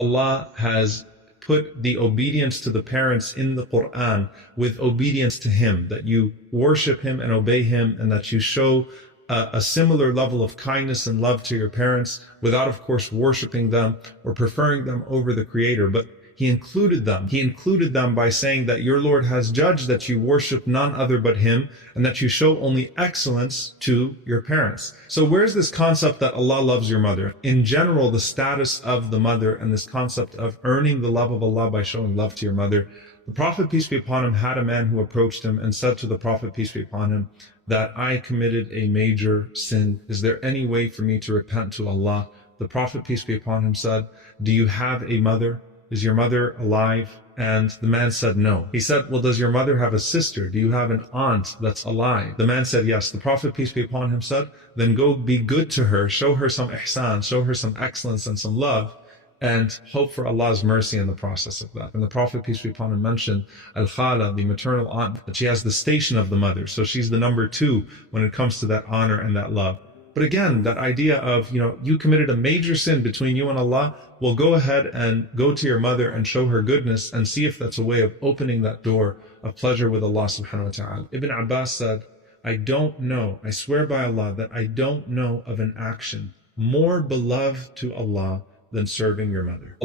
Allah has put the obedience to the parents in the Quran with obedience to Him, that you worship Him and obey Him, and that you show a similar level of kindness and love to your parents without, of course, worshiping them or preferring them over the Creator. But He included them. He included them by saying that your Lord has judged that you worship none other but Him, and that you show only excellence to your parents. So where's this concept that Allah loves your mother? In general, the status of the mother and this concept of earning the love of Allah by showing love to your mother. The Prophet, peace be upon him, had a man who approached him and said to the Prophet, peace be upon him, that I committed a major sin. Is there any way for me to repent to Allah? The Prophet, peace be upon him, said, do you have a mother? Is your mother alive? And the man said no. He said, well, does your mother have a sister? Do you have an aunt that's alive? The man said yes. The Prophet, peace be upon him, said, then go be good to her, show her some ihsan, show her some excellence and some love, and hope for Allah's mercy in the process of that. And the Prophet, peace be upon him, mentioned Al-Khala, the maternal aunt, that she has the station of the mother. So she's the number 2 when it comes to that honor and that love. But again, that idea of, you committed a major sin between you and Allah, well, go ahead and go to your mother and show her goodness and see if that's a way of opening that door of pleasure with Allah subhanahu wa ta'ala. Ibn Abbas said, I don't know, I swear by Allah that I don't know of an action more beloved to Allah than serving your mother.